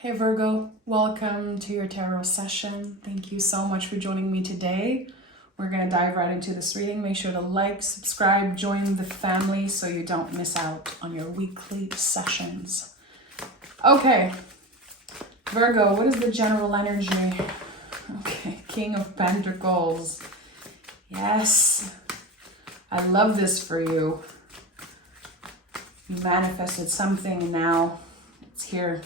Hey Virgo, welcome to your tarot session. Thank you so much for joining me today. We're going to dive right into this reading. Make sure to like, subscribe, join the family so you don't miss out on your weekly sessions. Okay, Virgo, what is the general energy? Okay, King of Pentacles. Yes, I love this for you. You manifested something and now it's here.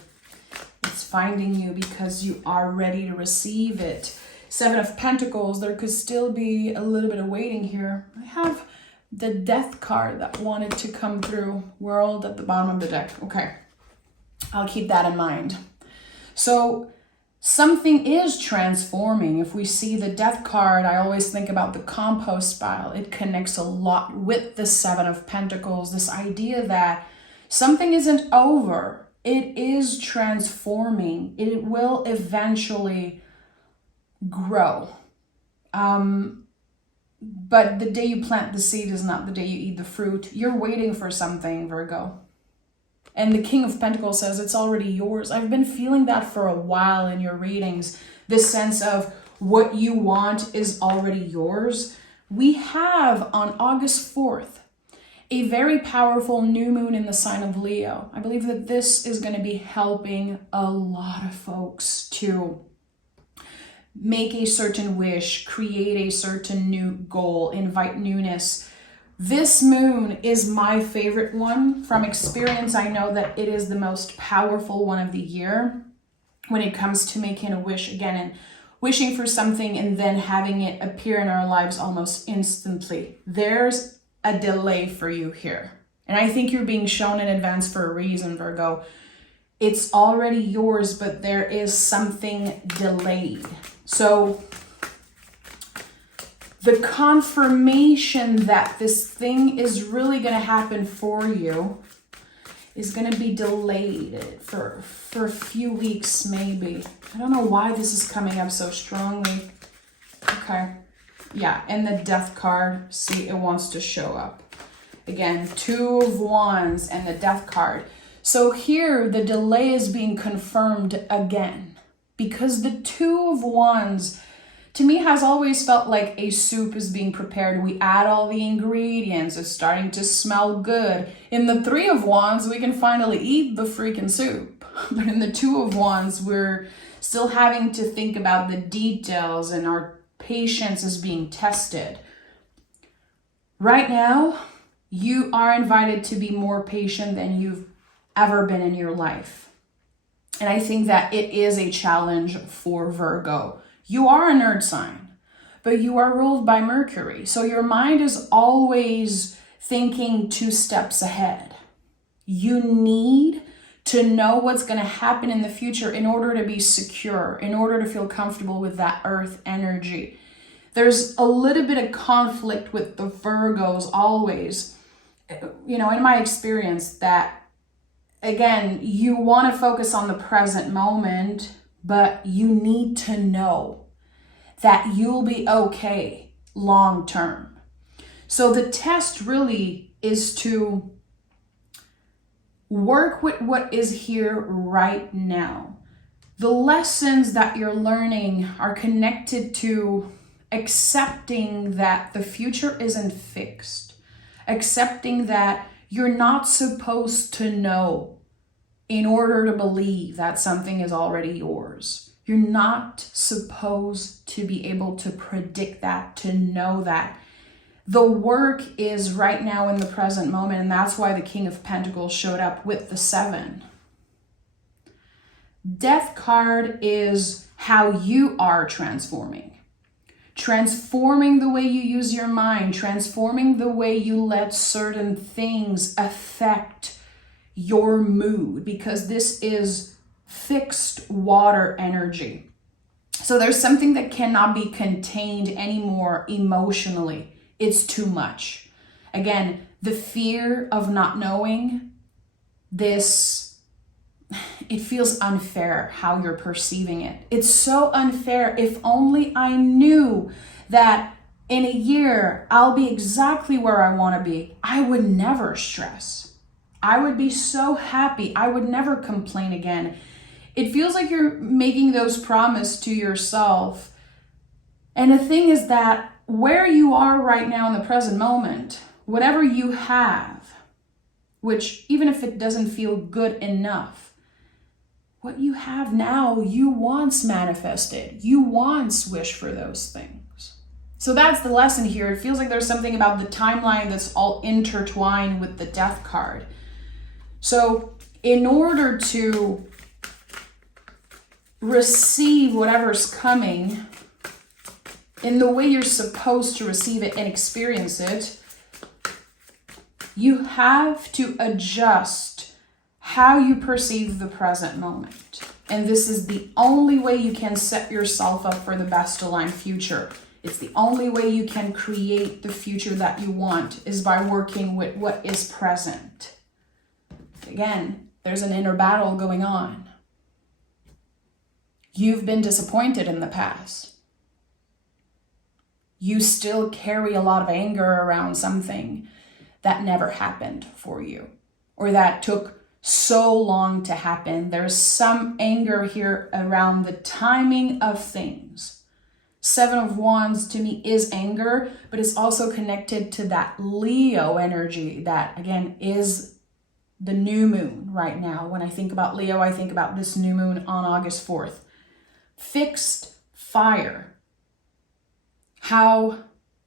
It's finding you because you are ready to receive it. Seven of Pentacles, there could still be a little bit of waiting here. I have the Death card that wanted to come through. World at the bottom of the deck. Okay, I'll keep that in mind. So something is transforming. If we see the Death card, I always think about the compost pile. It connects a lot with the Seven of Pentacles. This idea that something isn't over. It is transforming. It will eventually grow. But the day you plant the seed is not the day you eat the fruit. You're waiting for something, Virgo. And the King of Pentacles says it's already yours. I've been feeling that for a while in your readings. This sense of what you want is already yours. We have on August 4th, a very powerful new moon in the sign of Leo. I believe that this is going to be helping a lot of folks to make a certain wish, create a certain new goal, invite newness. This moon is my favorite one. From experience, I know that it is the most powerful one of the year when it comes to making a wish again and wishing for something and then having it appear in our lives almost instantly. There's a delay for you here. And I think you're being shown in advance for a reason, Virgo. It's already yours, but there is something delayed. So the confirmation that this thing is really going to happen for you is going to be delayed for a few weeks, maybe. I don't know why this is coming up so strongly. Okay. Yeah, and the Death card, see, it wants to show up. Again, Two of Wands and the Death card. So here, the delay is being confirmed again. Because the Two of Wands, to me, has always felt like a soup is being prepared. We add all the ingredients. It's starting to smell good. In the Three of Wands, we can finally eat the freaking soup. But in the Two of Wands, we're still having to think about the details and our patience is being tested. Right now, you are invited to be more patient than you've ever been in your life. And I think that it is a challenge for Virgo. You are an earth sign, but you are ruled by Mercury. So your mind is always thinking 2 steps ahead. You need to know what's going to happen in the future in order to be secure, in order to feel comfortable with that earth energy. There's a little bit of conflict with the Virgos always, in my experience, that, again, you want to focus on the present moment, but you need to know that you'll be okay long term. So the test really is to work with what is here right now. The lessons that you're learning are connected to accepting that the future isn't fixed, accepting that you're not supposed to know in order to believe that something is already yours. You're not supposed to be able to predict that, to know that. The work is right now in the present moment, and that's why the King of Pentacles showed up with the 7. Death card is how you are transforming. Transforming the way you use your mind, transforming the way you let certain things affect your mood, because this is fixed water energy. So there's something that cannot be contained anymore emotionally. It's too much. Again, the fear of not knowing this, it feels unfair how you're perceiving it. It's so unfair. If only I knew that in a year I'll be exactly where I want to be, I would never stress. I would be so happy. I would never complain again. It feels like you're making those promises to yourself. And the thing is that where you are right now in the present moment, whatever you have, which even if it doesn't feel good enough, what you have now, you once manifested. You once wished for those things. So that's the lesson here. It feels like there's something about the timeline that's all intertwined with the death card. So in order to receive whatever's coming in the way you're supposed to receive it and experience it, you have to adjust how you perceive the present moment. And this is the only way you can set yourself up for the best aligned future. It's the only way you can create the future that you want, is by working with what is present. Again, there's an inner battle going on. You've been disappointed in the past. You still carry a lot of anger around something that never happened for you, or that took so long to happen. There's some anger here around the timing of things. 7 of Wands to me is anger, but it's also connected to that Leo energy that, again, is the new moon right now. When I think about Leo, I think about this new moon on August 4th. Fixed fire. How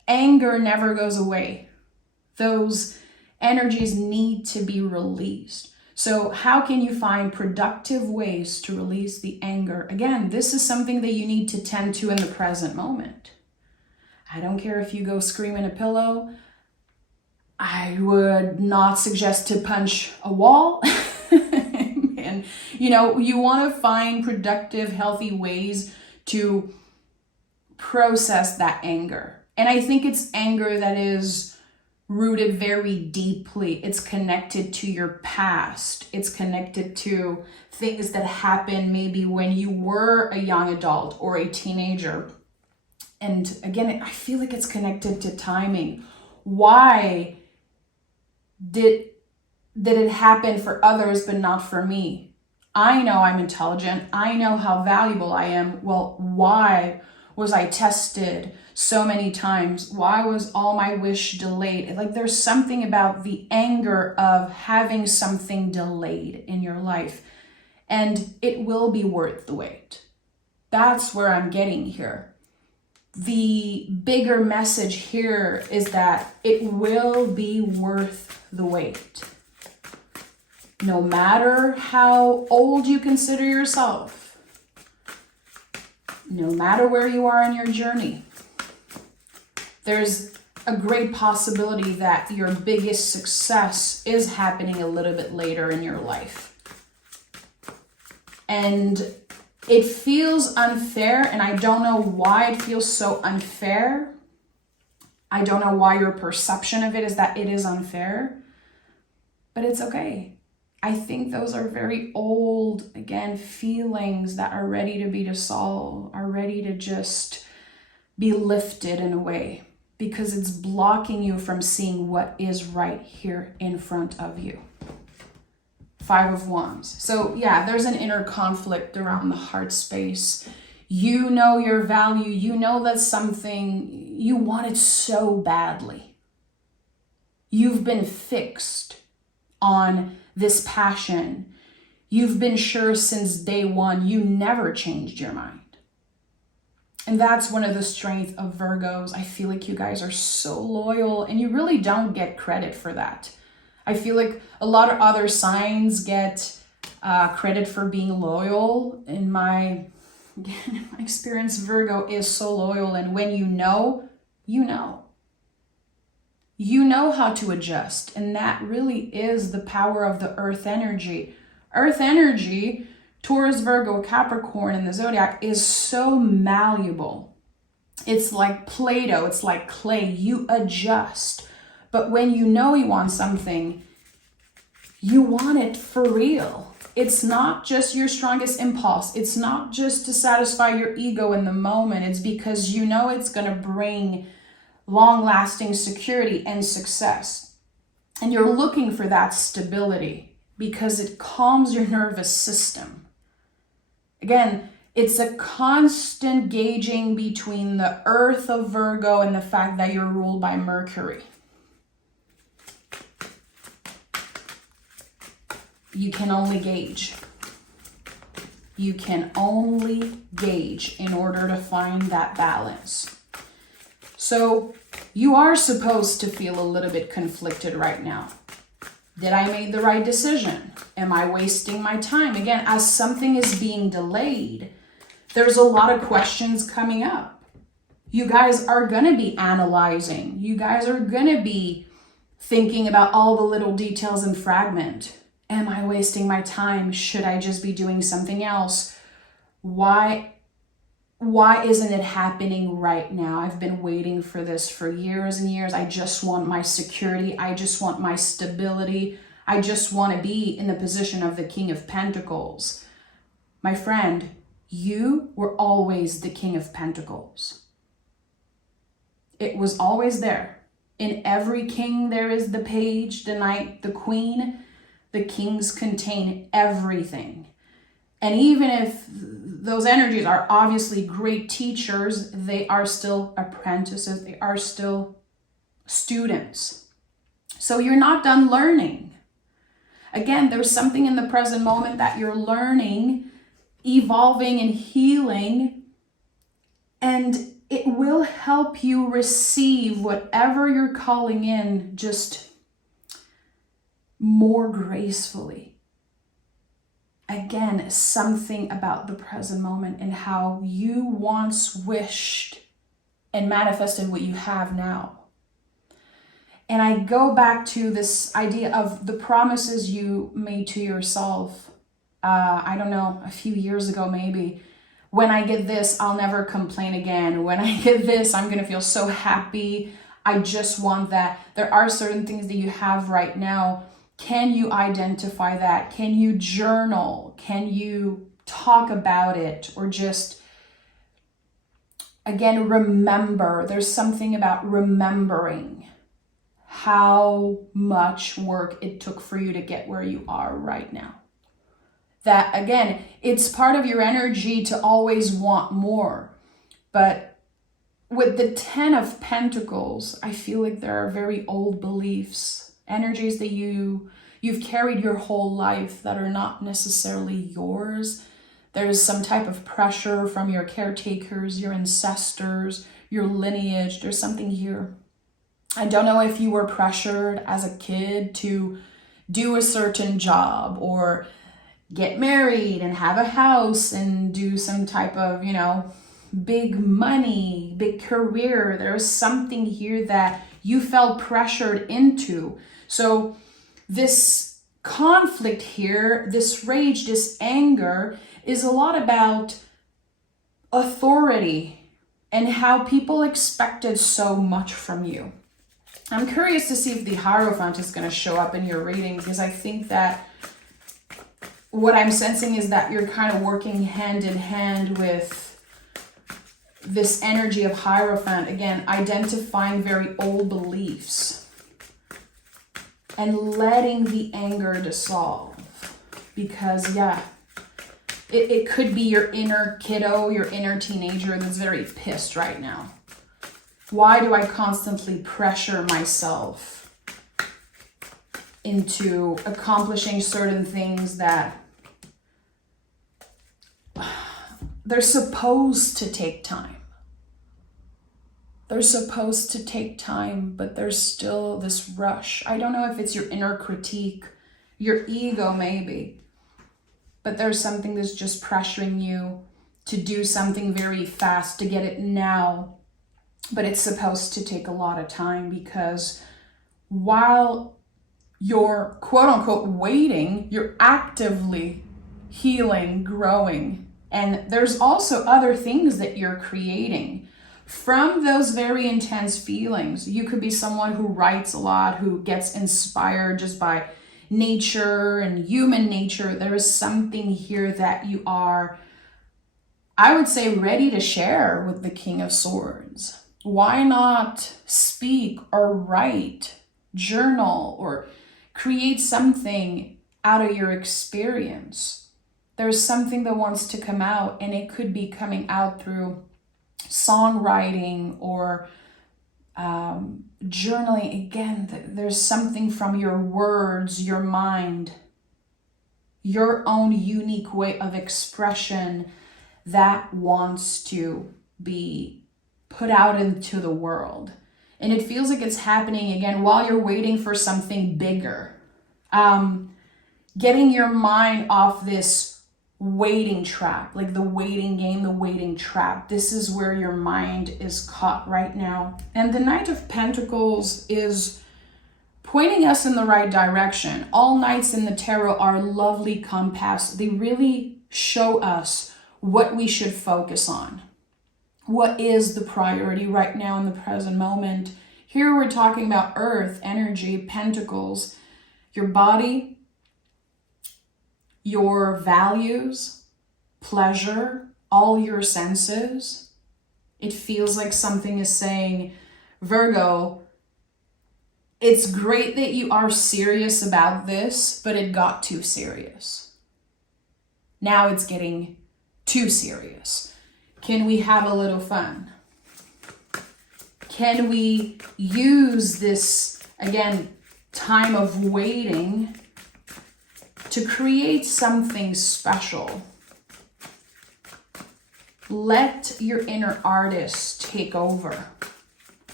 anger never goes away. Those energies need to be released. So how can you find productive ways to release the anger? Again, this is something that you need to tend to in the present moment. I don't care if you go scream in a pillow. I would not suggest to punch a wall. And, you want to find productive, healthy ways to process that anger. And I think it's anger that is rooted very deeply. It's connected to your past. It's connected to things that happened maybe when you were a young adult or a teenager. And again, I feel like it's connected to timing. Why did it happen for others but not for me? I know I'm intelligent. I know how valuable I am. Well, why was I tested so many times? Why was all my wish delayed? Like, there's something about the anger of having something delayed in your life, and it will be worth the wait. That's where I'm getting here. The bigger message here is that it will be worth the wait. No matter how old you consider yourself, no matter where you are in your journey, there's a great possibility that your biggest success is happening a little bit later in your life. And it feels unfair, and I don't know why it feels so unfair. I don't know why your perception of it is that it is unfair, but it's okay. I think those are very old, again, feelings that are ready to be dissolved, are ready to just be lifted in a way, because it's blocking you from seeing what is right here in front of you. 5 of Wands. So yeah, there's an inner conflict around the heart space. You know your value. You know that's something you wanted so badly. You've been fixed on this passion. You've been sure since day one. You never changed your mind. And that's one of the strengths of Virgos. I feel like you guys are so loyal, and you really don't get credit for that. I feel like a lot of other signs get credit for being loyal. In my experience, Virgo is so loyal, and when you know, you know. You know how to adjust, and that really is the power of the earth energy. Earth energy, Taurus, Virgo, Capricorn in the zodiac, is so malleable. It's like Play-Doh, it's like clay. You adjust. But when you know you want something, you want it for real. It's not just your strongest impulse. It's not just to satisfy your ego in the moment. It's because you know it's going to bring long-lasting security and success. And you're looking for that stability because it calms your nervous system. Again, it's a constant gauging between the earth of Virgo and the fact that you're ruled by Mercury. You can only gauge. You can only gauge in order to find that balance. So you are supposed to feel a little bit conflicted right now. Did I make the right decision? Am I wasting my time? Again, as something is being delayed, there's a lot of questions coming up. You guys are going to be analyzing. You guys are going to be thinking about all the little details and fragment. Am I wasting my time? Should I just be doing something else? Why isn't it happening right now? I've been waiting for this for years and years. I just want my security. I just want my stability. I just want to be in the position of the King of Pentacles. My friend, you were always the King of Pentacles. It was always there. In every king, there is the page, the knight, the queen. The kings contain everything. And even if those energies are obviously great teachers, they are still apprentices. They are still students. So you're not done learning. Again, there's something in the present moment that you're learning, evolving and healing, and it will help you receive whatever you're calling in just more gracefully. Again, something about the present moment and how you once wished and manifested what you have now. And I go back to this idea of the promises you made to yourself. I don't know, a few years ago maybe. When I get this, I'll never complain again. When I get this, I'm going to feel so happy. I just want that. There are certain things that you have right now. Can you identify that? Can you journal? Can you talk about it? Or just, again, remember. There's something about remembering how much work it took for you to get where you are right now. That, again, it's part of your energy to always want more. But with the 10 of Pentacles, I feel like there are very old beliefs, energies that you've carried your whole life that are not necessarily yours. There's some type of pressure from your caretakers, your ancestors, your lineage. There's something here. I don't know if you were pressured as a kid to do a certain job or get married and have a house and do some type of, big money, big career. There's something here that you felt pressured into. So this conflict here, this rage, this anger is a lot about authority and how people expected so much from you. I'm curious to see if the Hierophant is going to show up in your reading, because I think that what I'm sensing is that you're kind of working hand in hand with this energy of Hierophant. Again, identifying very old beliefs and letting the anger dissolve. Because, it could be your inner kiddo, your inner teenager that's very pissed right now. Why do I constantly pressure myself into accomplishing certain things that they're supposed to take time? They're supposed to take time, but there's still this rush. I don't know if it's your inner critique, your ego maybe, but there's something that's just pressuring you to do something very fast, to get it now. But it's supposed to take a lot of time, because while you're quote unquote waiting, you're actively healing, growing. And there's also other things that you're creating from those very intense feelings. You could be someone who writes a lot, who gets inspired just by nature and human nature. There is something here that you are, I would say, ready to share with the King of Swords. Why not speak or write, journal, or create something out of your experience? There's something that wants to come out, and it could be coming out through songwriting or journaling. Again, there's something from your words, your mind, your own unique way of expression that wants to be put out into the world. And it feels like it's happening again while you're waiting for something bigger. Getting your mind off this waiting trap, like the waiting game, the waiting trap. This is where your mind is caught right now. And the Knight of Pentacles is pointing us in the right direction. All knights in the tarot are lovely compass. They really show us what we should focus on. What is the priority right now in the present moment? Here we're talking about earth, energy, pentacles, your body, your values, pleasure, all your senses. It feels like something is saying, Virgo, it's great that you are serious about this, but it got too serious. Now it's getting too serious. Can we have a little fun? Can we use this, again, time of waiting to create something special? Let your inner artist take over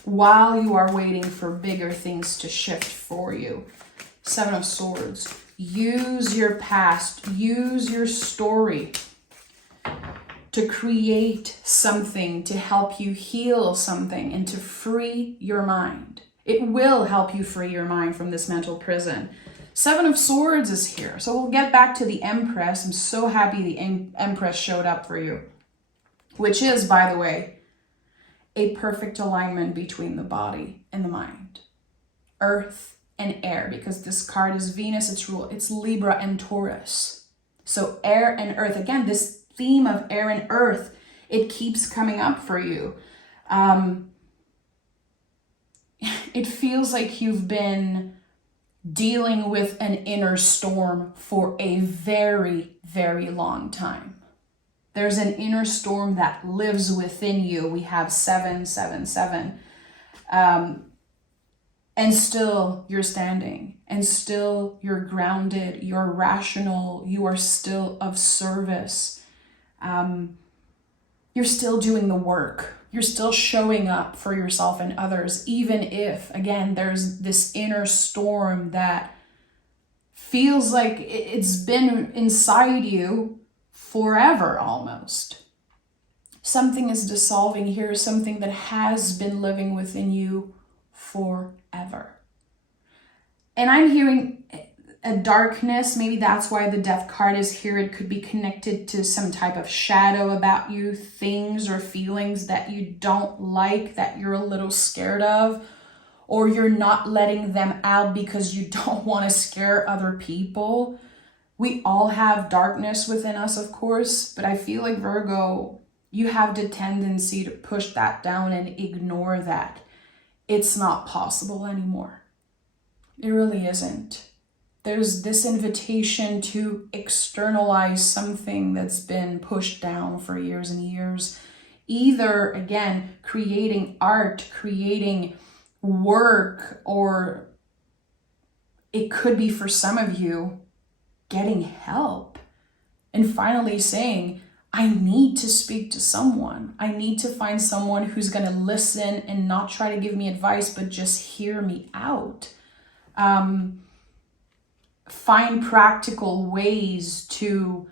while you are waiting for bigger things to shift for you. Seven of Swords. Use your past, use your story to create something, to help you heal something and to free your mind. It will help you free your mind from this mental prison. Seven of Swords is here. So we'll get back to the Empress. I'm so happy the Empress showed up for you, which is, by the way, a perfect alignment between the body and the mind. Earth and air, because this card is Venus, it's Libra and Taurus. So air and earth, again, this theme of air and earth, it keeps coming up for you. It feels like you've been dealing with an inner storm for a very, very long time. There's an inner storm that lives within you. We have 777. And still you're standing, and still you're grounded, you're rational, you are still of service. You're still doing the work. You're still showing up for yourself and others, even if, again, there's this inner storm that feels like it's been inside you forever almost. Something is dissolving here, something that has been living within you forever. And I'm hearing a darkness. Maybe that's why the Death card is here. It could be connected to some type of shadow about you, things or feelings that you don't like, that you're a little scared of, or you're not letting them out because you don't want to scare other people. We all have darkness within us, of course, but I feel like, Virgo, you have the tendency to push that down and ignore that. It's not possible anymore. It really isn't. There's this invitation to externalize something that's been pushed down for years and years. Either, again, creating art, creating work, or it could be for some of you getting help and finally saying, I need to speak to someone. I need to find someone who's going to listen and not try to give me advice, but just hear me out. Find practical ways to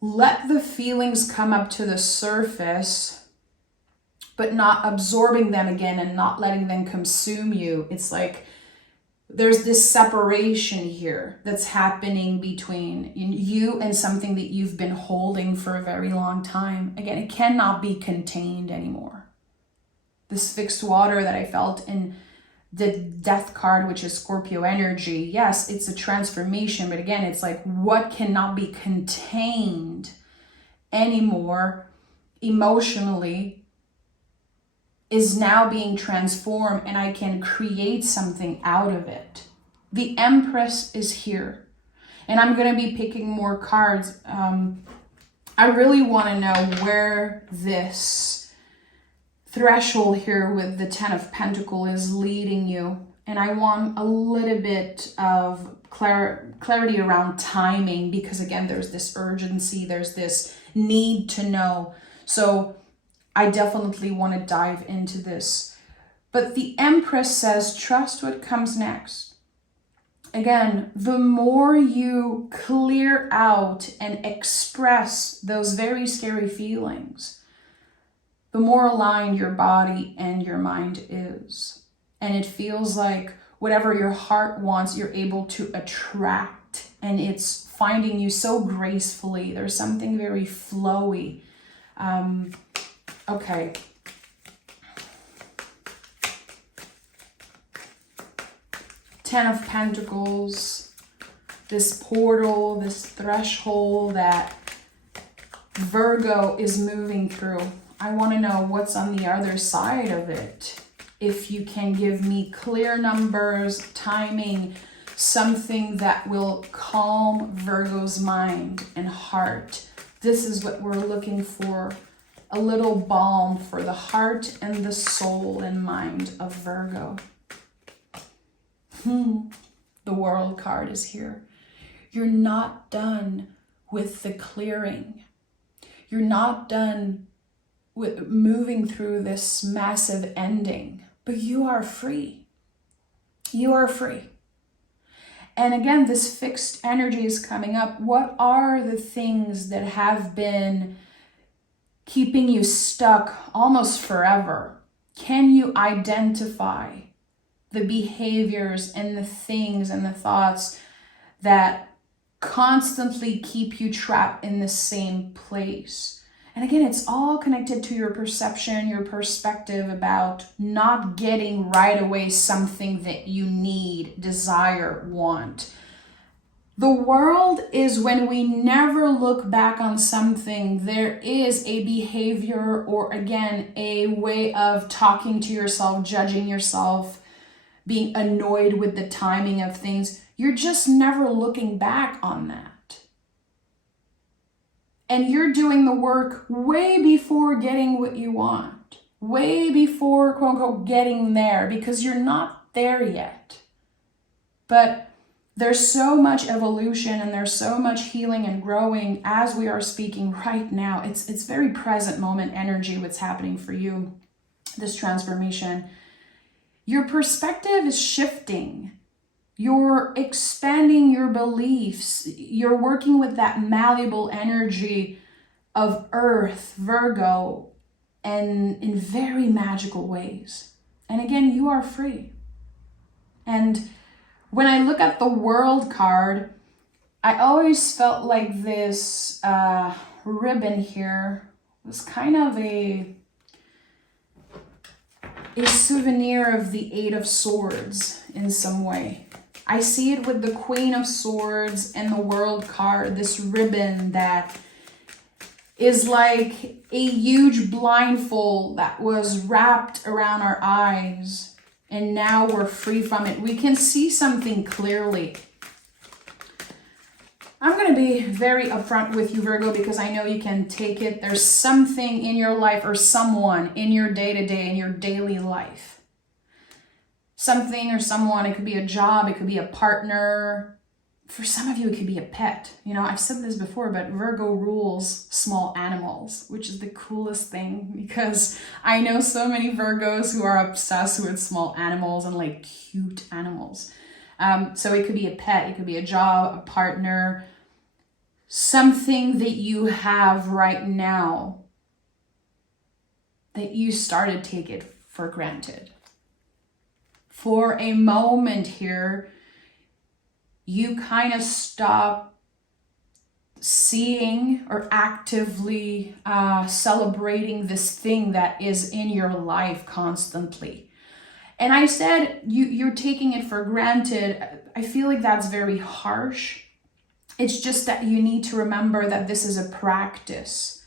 let the feelings come up to the surface, but not absorbing them again and not letting them consume you. It's like there's this separation here that's happening between you and something that you've been holding for a very long time. Again, it cannot be contained anymore. This fixed water that I felt in the Death card, which is Scorpio energy, yes, it's a transformation, but again, it's like what cannot be contained anymore emotionally is now being transformed, and I can create something out of it. The Empress is here. And I'm going to be picking more cards. I really want to know where this threshold here with the Ten of Pentacles is leading you. And I want a little bit of clarity around timing, because again, there's this urgency, there's this need to know. So I definitely want to dive into this. But the Empress says, trust what comes next. Again, the more you clear out and express those very scary feelings, the more aligned your body and your mind is. And it feels like whatever your heart wants, you're able to attract. And it's finding you so gracefully. There's something very flowy. Okay. Ten of Pentacles. This portal, this threshold that Virgo is moving through. I want to know what's on the other side of it. If you can give me clear numbers, timing, something that will calm Virgo's mind and heart. This is what we're looking for. A little balm for the heart and the soul and mind of Virgo. The World card is here. You're not done with the clearing. You're not done with moving through this massive ending. But you are free. You are free. And again, this fixed energy is coming up. What are the things that have been keeping you stuck almost forever? Can you identify the behaviors and the things and the thoughts that constantly keep you trapped in the same place? And again, it's all connected to your perception, your perspective about not getting right away something that you need, desire, want. The world is when we never look back on something. There is a behavior or, again, a way of talking to yourself, judging yourself, being annoyed with the timing of things. You're just never looking back on that. And you're doing the work way before getting what you want, way before, quote unquote, getting there, because you're not there yet. But there's so much evolution and there's so much healing and growing as we are speaking right now. It's very present moment energy what's happening for you, this transformation. Your perspective is shifting. You're expanding your beliefs. You're working with that malleable energy of Earth, Virgo, and in very magical ways. And again, you are free. And when I look at the World card, I always felt like this ribbon here was kind of a souvenir of the Eight of Swords in some way. I see it with the Queen of Swords and the World card, this ribbon that is like a huge blindfold that was wrapped around our eyes, and now we're free from it. We can see something clearly. I'm going to be very upfront with you, Virgo, because I know you can take it. There's something in your life or someone in your day-to-day, in your daily life. Something or someone, it could be a job, it could be a partner. For some of you, it could be a pet. You know, I've said this before, but Virgo rules small animals, which is the coolest thing, because I know so many Virgos who are obsessed with small animals and like cute animals. So it could be a pet, it could be a job, a partner, something that you have right now that you started to take it for granted. For a moment here, you kind of stop seeing or actively celebrating this thing that is in your life constantly. And I said you're taking it for granted. I feel like that's very harsh. It's just that you need to remember that this is a practice.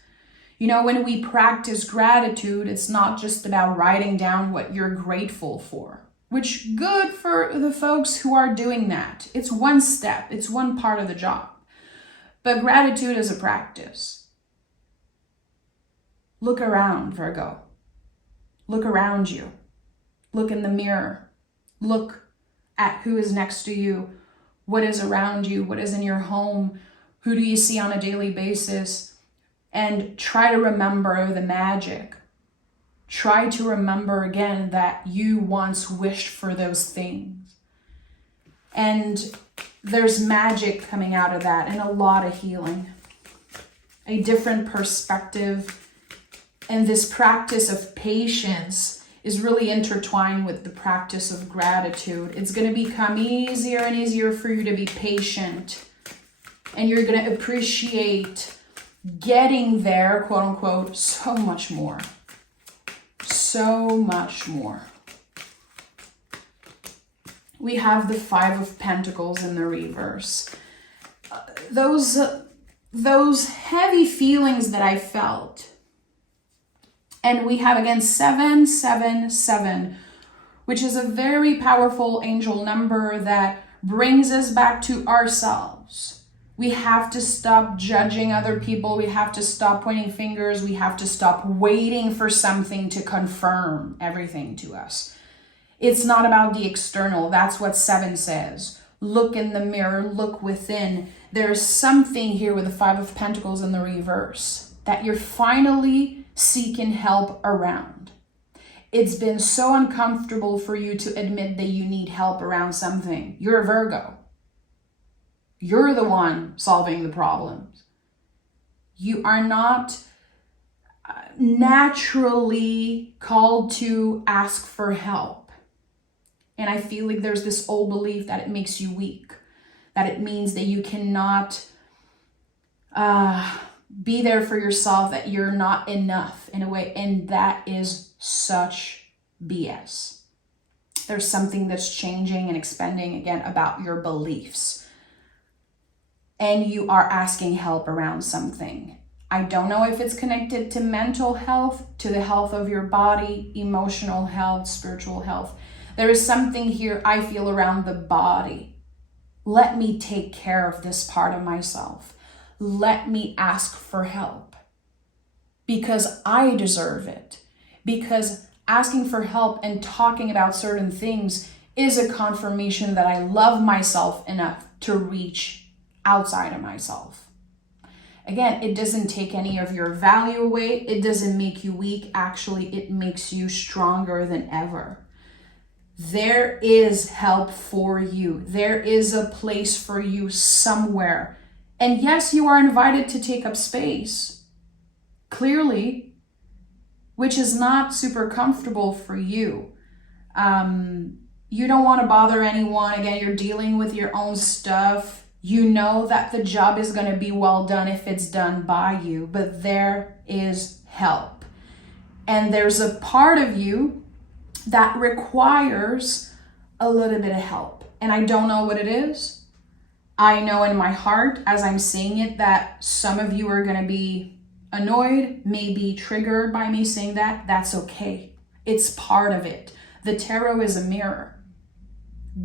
You know, when we practice gratitude, it's not just about writing down what you're grateful for. which good for the folks who are doing that. It's one step. It's one part of the job. But gratitude is a practice. Look around, Virgo. Look around you. Look in the mirror. Look at who is next to you, what is around you, what is in your home, who do you see on a daily basis, and try to remember the magic. Try to remember again that you once wished for those things. And there's magic coming out of that and a lot of healing, a different perspective. And this practice of patience is really intertwined with the practice of gratitude. It's going to become easier and easier for you to be patient. And you're going to appreciate getting there, quote unquote, so much more. So much more. We have the 5 of Pentacles in the reverse. Those heavy feelings that I felt. And we have again 777, which is a very powerful angel number that brings us back to ourselves. We have to stop judging other people. We have to stop pointing fingers. We have to stop waiting for something to confirm everything to us. It's not about the external. That's what 7 says. Look in the mirror, look within. There's something here with the 5 of Pentacles in the reverse that you're finally seeking help around. It's been so uncomfortable for you to admit that you need help around something. You're a Virgo. You're the one solving the problems. You are not naturally called to ask for help. And I feel like there's this old belief that it makes you weak, that it means that you cannot be there for yourself, that you're not enough in a way. And that is such BS. There's something that's changing and expanding again about your beliefs. And you are asking help around something. I don't know if it's connected to mental health, to the health of your body, emotional health, spiritual health. There is something here I feel around the body. Let me take care of this part of myself. Let me ask for help because I deserve it. Because asking for help and talking about certain things is a confirmation that I love myself enough to reach outside of myself. Again, it doesn't take any of your value away. It doesn't make you weak. Actually, it makes you stronger than ever. There is help for you. There is a place for you somewhere. And yes, you are invited to take up space, clearly, which is not super comfortable for you. You don't want to bother anyone. Again, you're dealing with your own stuff. You know that the job is going to be well done if it's done by you, but there is help. And there's a part of you that requires a little bit of help. And I don't know what it is. I know in my heart, as I'm saying it, that some of you are going to be annoyed, maybe triggered by me saying that. That's okay. It's part of it. The tarot is a mirror.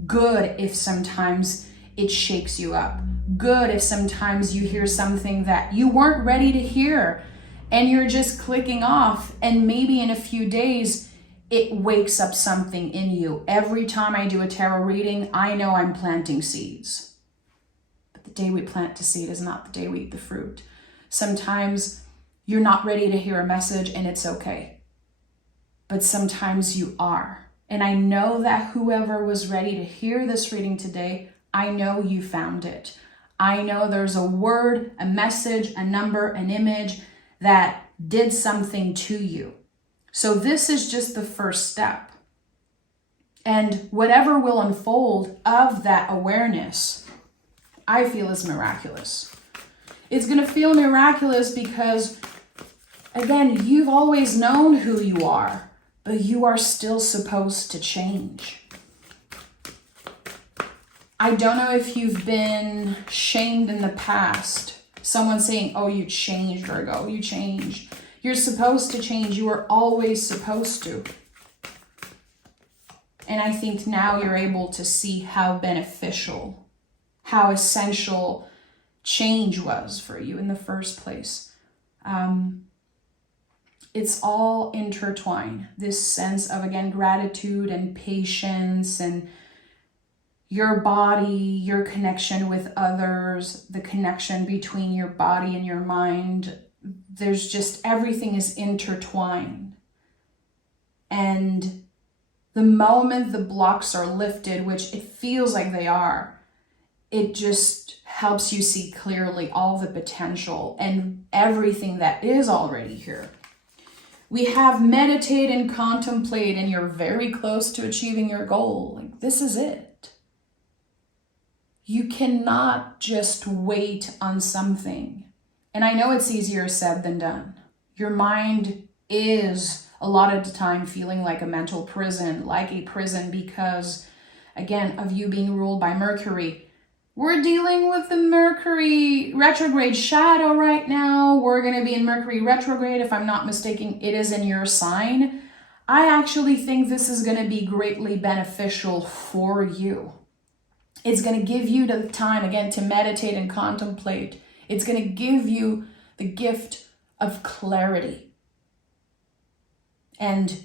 Good if sometimes it shakes you up. Good if sometimes you hear something that you weren't ready to hear and you're just clicking off, and maybe in a few days it wakes up something in you. Every time I do a tarot reading, I know I'm planting seeds. But the day we plant the seed is not the day we eat the fruit. Sometimes you're not ready to hear a message and it's okay. But sometimes you are. And I know that whoever was ready to hear this reading today, I know you found it. I know there's a word, a message, a number, an image that did something to you. So this is just the first step. And whatever will unfold of that awareness, I feel is miraculous. It's going to feel miraculous because, again, you've always known who you are, but you are still supposed to change. I don't know if you've been shamed in the past. Someone saying, oh, you changed, Virgo, you changed. You're supposed to change. You are always supposed to. And I think now you're able to see how beneficial, how essential change was for you in the first place. It's all intertwined. This sense of, again, gratitude and patience and your body, your connection with others, the connection between your body and your mind. There's just, everything is intertwined. And the moment the blocks are lifted, which it feels like they are, it just helps you see clearly all the potential and everything that is already here. We have meditate and contemplate, and you're very close to achieving your goal. Like, this is it. You cannot just wait on something. And I know it's easier said than done. Your mind is a lot of the time feeling like a mental prison, because, again, of you being ruled by Mercury. We're dealing with the Mercury retrograde shadow right now. We're going to be in Mercury retrograde, if I'm not mistaken. It is in your sign. I actually think this is going to be greatly beneficial for you. It's going to give you the time, again, to meditate and contemplate. It's going to give you the gift of clarity. And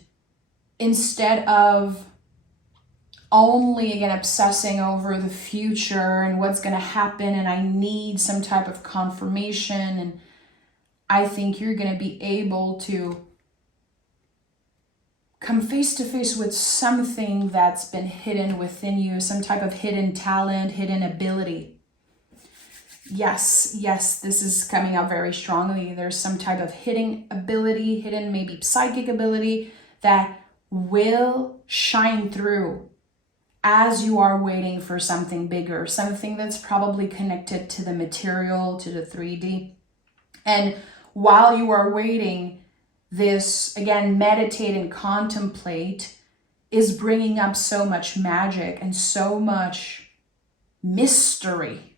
instead of only, again, obsessing over the future and what's going to happen, and I need some type of confirmation, and I think you're going to be able to come face to face with something that's been hidden within you, some type of hidden talent, hidden ability. Yes, this is coming up very strongly. There's some type of hidden ability, hidden maybe psychic ability that will shine through as you are waiting for something bigger, something that's probably connected to the material, to the 3D. And while you are waiting, this, again, meditate and contemplate is bringing up so much magic and so much mystery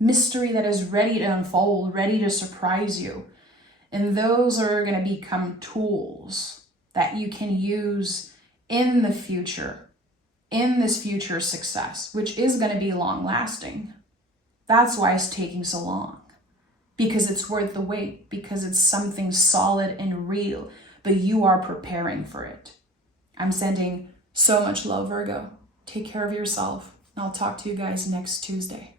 that is ready to unfold, ready to surprise you. And those are going to become tools that you can use in the future, in this future success, which is going to be long lasting. That's why it's taking so long, because it's worth the wait, because it's something solid and real, but you are preparing for it. I'm sending so much love, Virgo. Take care of yourself, and I'll talk to you guys next Tuesday.